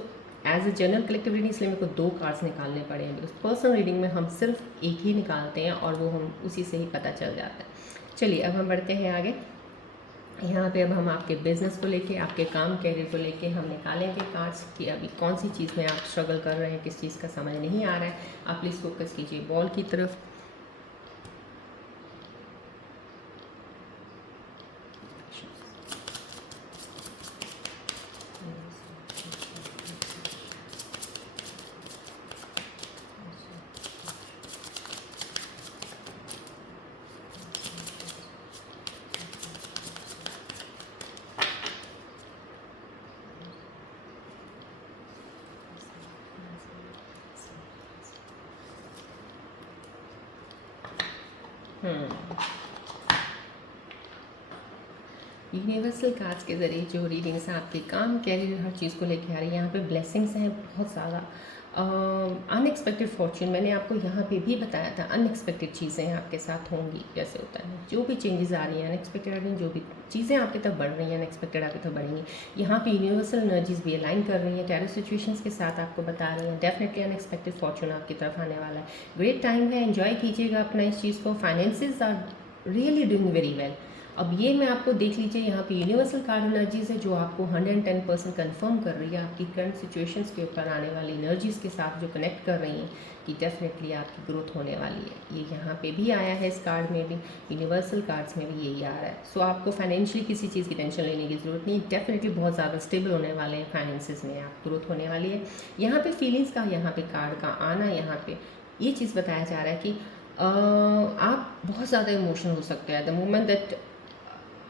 as a general collective reading इसलिए मेरे को 2 कार्ड्स निकालने पड़े हैं, बिकॉज पर्सनल रीडिंग में हम सिर्फ एक ही निकालते हैं और वो हम उसी से ही पता चल जाता है। चलिए अब हम बढ़ते हैं आगे। यहाँ पे अब हम आपके बिज़नेस को लेके, आपके काम कैरियर को लेके हम निकालेंगे कार्ड्स कि अभी कौन सी चीज़ में आप स्ट्रगल कर रहे हैं, किस चीज़ का समझ नहीं आ रहा है। आप प्लीज़ फोकस कीजिए बॉल की तरफ। यूनिवर्सल कार्ड्स के ज़रिए जो रीडिंग्स हैं आपके काम कैरियर हर चीज़ को लेके आ रही है। यहाँ पे ब्लेसिंग्स हैं बहुत ज़्यादा, अनएक्सपेक्टेड फॉर्च्यून, मैंने आपको यहाँ पे भी बताया था अनएक्सपेक्टेड चीज़ें आपके साथ होंगी। जैसे होता है जो भी चेंजेस आ रही हैं अनएक्सपेक्टेड आ रही हैं, जो भी चीज़ें आपकी तरफ बढ़ रही हैं अनएक्सपेक्टेड आपकी तरफ बढ़ेंगी। यहाँ पे यूनिवर्सल एनर्जीज भी अलाइन कर रही हैं, टेरर सिचुएशंस के साथ आपको बता रही हैं डेफिनेटली अनएक्सपेक्टेड फॉर्च्यून आपकी तरफ आने वाला है। ग्रेट टाइम है, एंजॉय कीजिएगा अपना इस चीज़ को। Finances are really doing very well. अब ये मैं आपको देख लीजिए, यहाँ पे यूनिवर्सल कार्ड एनर्जीज है जो आपको 110% कंफर्म कर रही है आपकी करंट सिचुएशंस के ऊपर आने वाली एनर्जीज़ के साथ, जो कनेक्ट कर रही हैं कि डेफिनेटली आपकी ग्रोथ होने वाली है। ये यहाँ पे भी आया है, इस कार्ड में भी, यूनिवर्सल कार्ड्स में भी यही आ रहा है। सो आपको फाइनेंशियली किसी चीज़ की टेंशन लेने की ज़रूरत नहीं, डेफिनेटली बहुत ज़्यादा स्टेबल होने वाले हैं फाइनेंसिस में, आप ग्रोथ होने वाली है। यहाँ पे फीलिंग्स का, यहाँ पे कार्ड का आना, यहाँ पे ये चीज़ बताया जा रहा है कि आप बहुत ज़्यादा इमोशनल हो सकते हैं द मोमेंट दैट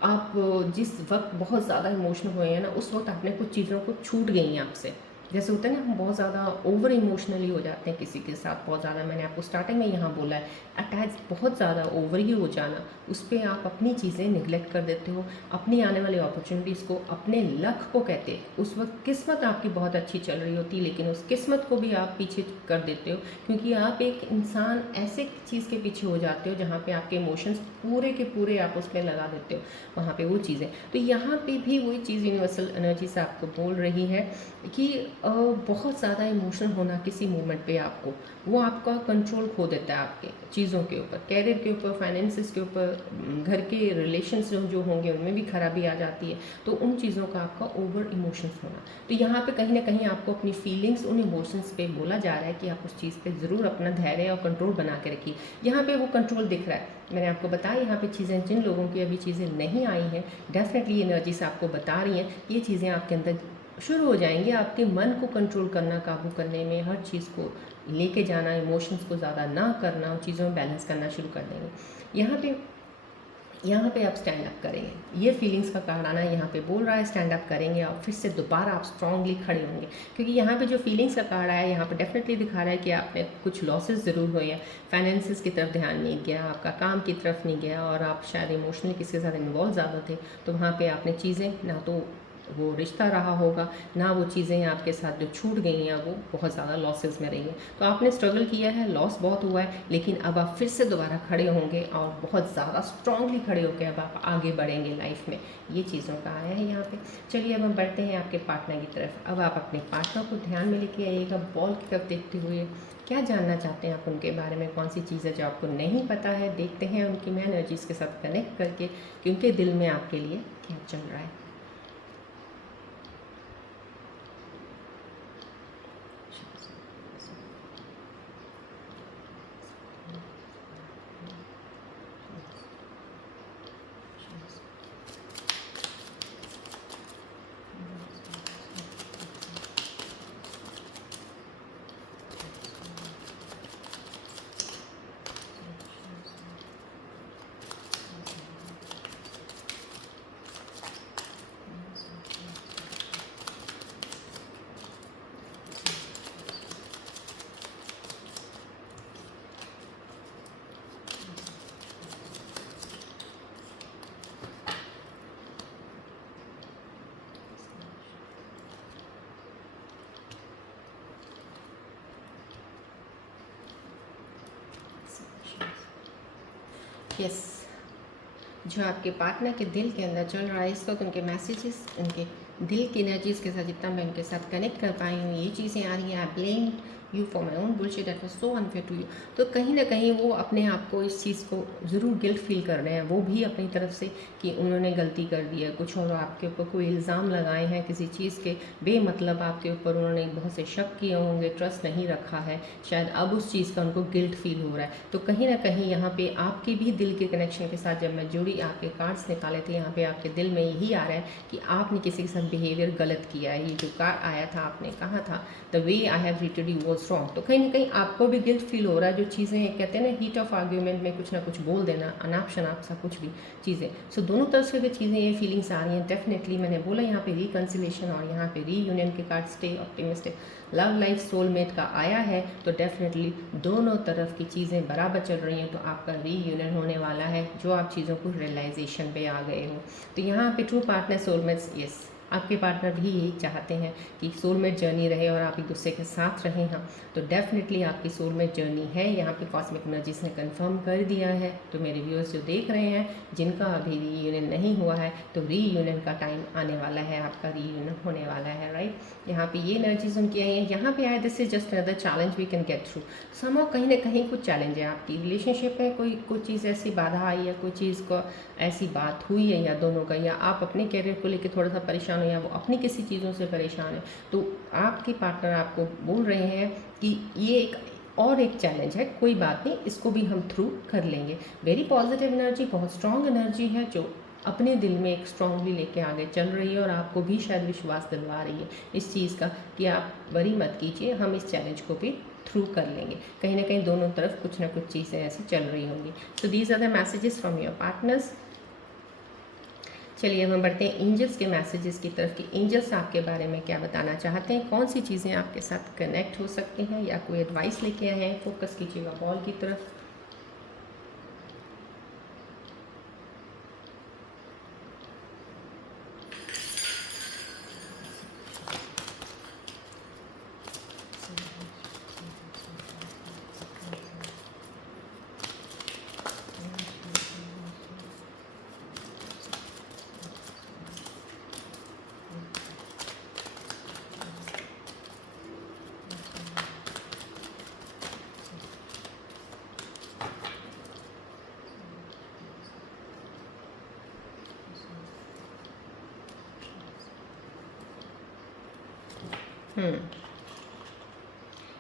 आप जिस वक्त बहुत ज़्यादा इमोशनल हुए हैं ना, उस वक्त आपने कुछ चीज़ों को छूट गई हैं आपसे। जैसे होता है ना, हम बहुत ज़्यादा ओवर इमोशनली हो जाते हैं किसी के साथ, बहुत ज़्यादा, मैंने आपको स्टार्टिंग में यहाँ बोला है, अटैच बहुत ज़्यादा ओवर ही हो जाना, उस पर आप अपनी चीज़ें निगलेक्ट कर देते हो, अपनी आने वाली अपॉर्चुनिटीज़ को, अपने लक को कहते हैं। उस वक्त किस्मत आपकी बहुत अच्छी चल रही होती है, लेकिन उस किस्मत को भी आप पीछे कर देते हो, क्योंकि आप एक इंसान ऐसे चीज़ के पीछे हो जाते हो जहाँ पे आपके इमोशंस पूरे के पूरे आप उसमें लगा देते हो, वहाँ पे वो चीज़ें। तो यहाँ पे भी वही चीज़ यूनिवर्सल एनर्जी से आपको बोल रही है कि बहुत ज़्यादा इमोशनल होना किसी मोमेंट पे आपको, वो आपका कंट्रोल खो देता है आपके चीज़ों के ऊपर, कैरियर के ऊपर, फाइनेंसिस के ऊपर, घर के रिलेशंस जो होंगे उनमें भी खराबी आ जाती है। तो उन चीज़ों का आपका ओवर इमोशंस होना, तो यहाँ पे कहीं ना कहीं आपको अपनी फीलिंग्स उन इमोशंस पे बोला जा रहा है कि आप उस चीज़ पे ज़रूर अपना धैर्य और कंट्रोल बना के रखिए। यहाँ पे वो कंट्रोल दिख रहा है, मैंने आपको बताया यहाँ पे चीज़ें, जिन लोगों की अभी चीज़ें नहीं आई हैं, डेफिनेटली एनर्जी से आपको बता रही हैं ये चीज़ें आपके अंदर शुरू हो जाएंगी। आपके मन को कंट्रोल करना, काबू करने में, हर चीज़ को लेके जाना, इमोशंस को ज़्यादा ना करना, उन चीज़ों में बैलेंस करना शुरू कर देंगे। यहाँ पे आप स्टैंड अप करेंगे, ये फीलिंग्स का कार्ड आना यहाँ पे बोल रहा है, स्टैंड अप करेंगे और फिर से दोबारा आप स्ट्रांगली खड़े होंगे, क्योंकि यहाँ पे जो फीलिंग्स का कार्ड आया यहाँ पे डेफिनेटली दिखा रहा है कि आपने कुछ लॉसेस ज़रूर हुए हैं, फाइनेंसिस की तरफ ध्यान नहीं गया, आपका काम की तरफ नहीं गया, और आप शायद इमोशनली किसी के साथ इन्वॉल्व ज़्यादा थे, तो वहाँ पर आपने चीज़ें, ना तो वो रिश्ता रहा होगा, ना वो चीज़ें आपके साथ जो छूट गई हैं वो बहुत ज़्यादा लॉसेस में रही हैं। तो आपने स्ट्रगल किया है, लॉस बहुत हुआ है, लेकिन अब आप फिर से दोबारा खड़े होंगे और बहुत ज़्यादा स्ट्रांगली खड़े होकर अब आप आगे बढ़ेंगे लाइफ में, ये चीज़ों का आया है यहाँ पे। चलिए अब हम बढ़ते हैं आपके पार्टनर की तरफ। अब आप अपने पार्टनर को ध्यान में लेके आइएगा, बॉल की तरफ देखते हुए, क्या जानना चाहते हैं आप उनके बारे में, कौन सी चीज़ है जो आपको नहीं पता है। देखते हैं उनकी मैं एनर्जीज़ के साथ कनेक्ट करके कि उनके दिल में आपके लिए क्या चल रहा है। यस, जो आपके पार्टनर के दिल के अंदर चल रहा है इस वक्त, उनके मैसेजेस, उनके दिल की एनर्जीज़ के साथ जितना मैं उनके साथ कनेक्ट कर पाई हूँ, ये चीज़ें आ रही हैं। I blame you for my own bullshit that was so unfair to you. तो कहीं ना कहीं वो अपने आप को, इस चीज़ को ज़रूर गिल्ट फील कर रहे हैं वो भी अपनी तरफ से, कि उन्होंने गलती कर दी है कुछ, और आपके ऊपर कोई इल्ज़ाम लगाए हैं किसी चीज़ के, बेमतलब आपके ऊपर उन्होंने बहुत से शक किए होंगे, ट्रस्ट नहीं रखा है, शायद अब उस चीज़ का उनको गिल्ट फील हो रहा है। तो कहीं ना कहीं यहाँ पे आपके भी दिल के कनेक्शन के साथ जब मैं जुड़ी, आपके कार्ड्स निकाले थे, यहाँ पे आपके दिल में यही आ रहा है कि आपने किसी के साथ बिहेवियर गलत किया है। ये जो कार्ड आया था, आपने कहा था the way I have treated you was wrong. तो कहीं ना कहीं आपको भी गिल्ट फील हो रहा है, जो चीज़ें कहते हैं ना, हीट ऑफ आर्ग्यूमेंट में कुछ ना कुछ बोल देना, अनाप शनाप सा कुछ भी चीज़ें। सो दोनों तरफ से अगर चीज़ें, ये फीलिंग्स आ रही हैं, डेफिनेटली मैंने बोला यहाँ पे रिकन्सिलेशन और यहाँ पे रीयूनियन के card, stay optimistic, love life soulmate का आया है। तो डेफिनेटली दोनों तरफ की चीज़ें बराबर चल रही हैं, तो आपका रीयूनियन होने वाला है, जो आप चीज़ों को रियलाइजेशन पे आ गए हो। तो यहाँ पे ट्रू पार्टनर सोलमेट्स, यस, आपके पार्टनर भी यही चाहते हैं कि सोलमेट जर्नी रहे और आप एक दूसरे के साथ रहें। हाँ, तो डेफिनेटली आपकी सोलमेट जर्नी है, यहाँ पे कॉस्मिक एनर्जीज ने कंफर्म कर दिया है। तो मेरे व्यूअर्स जो देख रहे हैं, जिनका अभी रीयूनियन नहीं हुआ है, तो रीयूनियन का टाइम आने वाला है, आपका रीयूनियन होने वाला है, राइट। यहाँ पे ये एनर्जीज उनकी आई हैं, यहाँ पे आए this is just another challenge we can get through. Somehow कहीं ना कहीं कुछ चैलेंज है आपकी रिलेशनशिप में, कोई कुछ चीज़ ऐसी बाधा आई है, कोई चीज़ को ऐसी बात हुई है या दोनों का, या आप अपने कैरियर को लेकर थोड़ा सा परेशान हो या वो अपनी किसी चीज़ों से परेशान है, तो आपके पार्टनर आपको बोल रहे हैं कि ये एक चैलेंज है, कोई बात नहीं, इसको भी हम थ्रू कर लेंगे। वेरी पॉजिटिव एनर्जी, बहुत स्ट्रॉन्ग एनर्जी है जो अपने दिल में एक स्ट्रांगली लेके आगे चल रही है और आपको भी शायद विश्वास दिलवा रही है इस चीज़ का कि आप वरी मत कीजिए, हम इस चैलेंज को भी थ्रू कर लेंगे। कहीं ना कहीं दोनों तरफ कुछ ना कुछ चीज़ें ऐसी चल रही होंगी। So these are the messages from your partners. चलिए अब हम बढ़ते हैं एंजल्स के मैसेजेस की तरफ कि एंजल्स आपके बारे में क्या बताना चाहते हैं, कौन सी चीज़ें आपके साथ कनेक्ट हो सकती हैं या कोई एडवाइस लेके आए हैं। फोकस कीजिएगा बॉल की तरफ।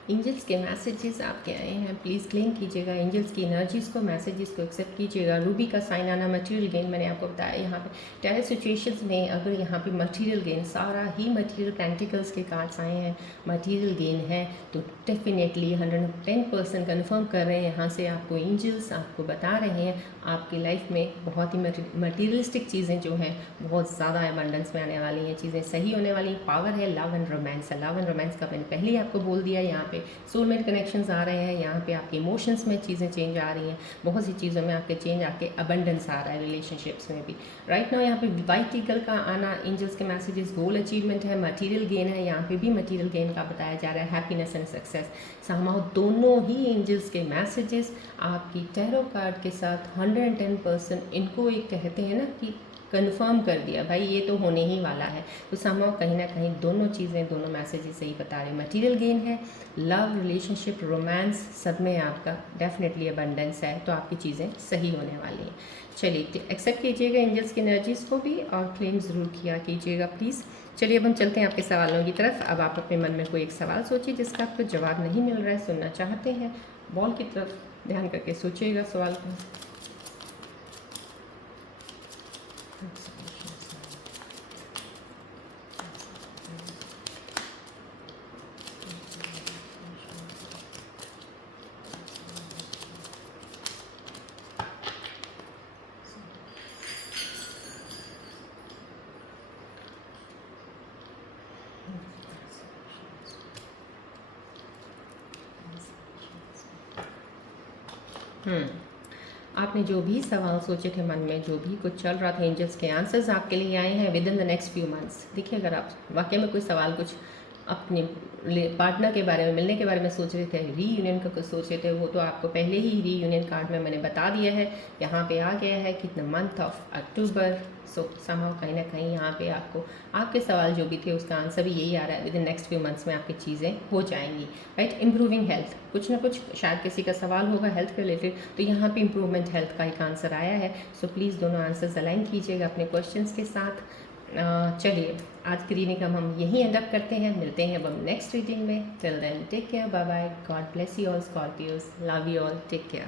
एंजल्स के मैसेजेस आपके आए हैं, प्लीज़ क्लेम कीजिएगा एंजल्स की एनर्जीज़ को, मैसेजेस को एक्सेप्ट कीजिएगा। रूबी का साइन आना, मटेरियल गेन, मैंने आपको बताया यहाँ पे टेरर सिचुएशंस में अगर यहाँ पे मटेरियल गेन, सारा ही मटेरियल पेंटिकल्स के कार्ड्स आए हैं, मटेरियल गेन है, तो डेफिनेटली 110% कन्फर्म कर रहे हैं यहाँ से आपको एंजल्स आपको बता रहे हैं आपकी लाइफ में बहुत ही मटीरियलिस्टिक चीज़ें जो हैं बहुत ज़्यादा अबंडेंस में आने वाली हैं, चीज़ें सही होने वाली हैं। पावर है, लव एंड रोमांस है, लव एंड रोमांस का मैंने पहले ही आपको बोल दिया। यहाँ पे सोलमेट कनेक्शंस आ रहे हैं, यहाँ पे आपके इमोशंस में चीज़ें चेंज आ रही हैं, बहुत सी चीज़ों में आपके चेंज आके अबंडेंस आ रहा है रिलेशनशिप्स में भी। राइट नाउ यहाँ पे वाइट ईगल का आना, एंजल्स के मैसेजेस, गोल अचीवमेंट है, मटीरियल गेन है, यहाँ पे भी मटीरियल गेन का बताया जा रहा है, हैप्पीनेस एंड सक्सेस। समाउ दोनों ही एंजल्स के मैसेजेस आपकी टैरो कार्ड के साथ 110% इनको एक कहते हैं ना कि कंफर्म कर दिया भाई ये तो होने ही वाला है। तो समाउ कहीं ना कहीं दोनों चीज़ें, दोनों मैसेजेस सही बता रहे हैं। मटेरियल गेन है, लव, रिलेशनशिप, रोमांस, सब में आपका डेफिनेटली अबंडेंस है, तो आपकी चीज़ें सही होने वाली हैं। चलिए एक्सेप्ट कीजिएगा एंजल्स की एनर्जीज़ को भी और क्लेम ज़रूर किया कीजिएगा प्लीज़। चलिए अब हम चलते हैं आपके सवालों की तरफ। अब आप अपने मन में कोई एक सवाल सोचिए जिसका आपको जवाब नहीं मिल रहा है, सुनना चाहते हैं। बॉल की तरफ ध्यान करके सोचिएगा सवाल को। आपने जो भी सवाल सोचे थे मन में, जो भी कुछ चल रहा था, एंजल्स के आंसर्स आपके लिए आए हैं with in the next few months. देखिए अगर आप वाकई में कोई सवाल कुछ अपने पार्टनर के बारे में, मिलने के बारे में सोच रहे थे, रीयूनियन का कुछ सोच रहे थे, वो तो आपको पहले ही रीयूनियन कार्ड में मैंने बता दिया है। यहाँ पे आ गया है कि the month of October. So somehow कहीं ना कहीं यहाँ पे आपको आपके सवाल जो भी थे उसका आंसर भी यही आ रहा है, with in next few months में आपकी चीज़ें हो जाएंगी। राइट, इम्प्रूविंग हेल्थ, कुछ ना कुछ शायद किसी का सवाल होगा हेल्थ के रिलेटेड, तो यहाँ पे इम्प्रूवमेंट हेल्थ का एक आंसर आया है। सो प्लीज़ दोनों आंसर्स अलाइन कीजिएगा अपने क्वेश्चंस के साथ। चलिए आज की रीडिंग हम यहीं एंड अप करते हैं, मिलते हैं अब हम नेक्स्ट रीडिंग में। Till then take care, bye bye, God bless you all Scorpios, love you all, take care.